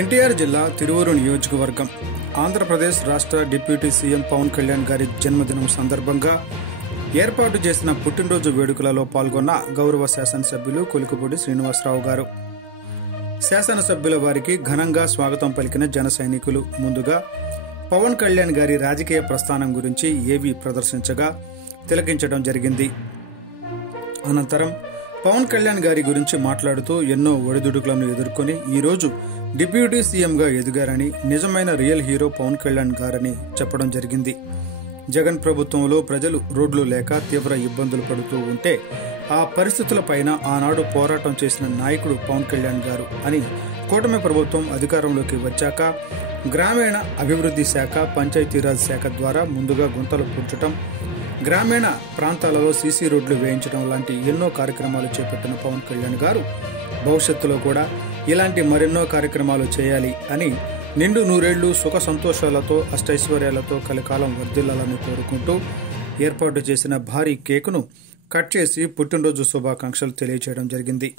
ఎన్టీఆర్ జిల్లా తిరువూరు నియోజకవర్గం ఆంధ్రప్రదేశ్ రాష్ట్ర డిప్యూటీ సీఎం పవన్ కళ్యాణ్ గారి జన్మదినం సందర్భంగా ఏర్పాటు చేసిన పుట్టినరోజు వేడుకలలో పాల్గొన్న గౌరవ శాసనసభ్యులు కొలికిపూడి శ్రీనివాసరావు గారు. శాసనసభ్యుల వారికి ఘనంగా స్వాగతం పలికిన జన సైనికులు ముందుగా పవన్ కళ్యాణ్ గారి రాజకీయ ప్రస్థానం గురించి ఏవీ ప్రదర్శించగా తిలకించడం జరిగింది. అనంతరం పవన్ కళ్యాణ్ గారి గురించి మాట్లాడుతూ ఎన్నో ఒడిదుడుకులను ఎదుర్కొని ఈరోజు డిప్యూటీ సీఎంగా ఎదిగారని, నిజమైన రియల్ హీరో పవన్ కళ్యాణ్ గారని చెప్పడం జరిగింది. జగన్ ప్రభుత్వంలో ప్రజలు రోడ్లు లేక తీవ్ర ఇబ్బందులు పడుతూ ఉంటే ఆ పరిస్థితులపైన ఆనాడు పోరాటం చేసిన నాయకుడు పవన్ కళ్యాణ్ గారు అని, కూటమి ప్రభుత్వం అధికారంలోకి వచ్చాక గ్రామీణ అభివృద్ధి శాఖ, పంచాయతీరాజ్ శాఖ ద్వారా ముందుగా గుంతలు పూడ్చడం, గ్రామీణ ప్రాంతాలలో సీసీ రోడ్లు వేయించడం లాంటి ఎన్నో కార్యక్రమాలు చేపట్టిన పవన్ కళ్యాణ్ గారు భవిష్యత్తులో కూడా ఇలాంటి మరెన్నో కార్యక్రమాలు చేయాలి అని, నిండు నూరేళ్లు సుఖ సంతోషాలతో అష్టైశ్వర్యాలతో కలకాలం వర్ధిల్లాలని కోరుకుంటూ ఏర్పాటు చేసిన భారీ కేకును కట్ చేసి పుట్టినరోజు శుభాకాంక్షలు తెలియజేయడం జరిగింది.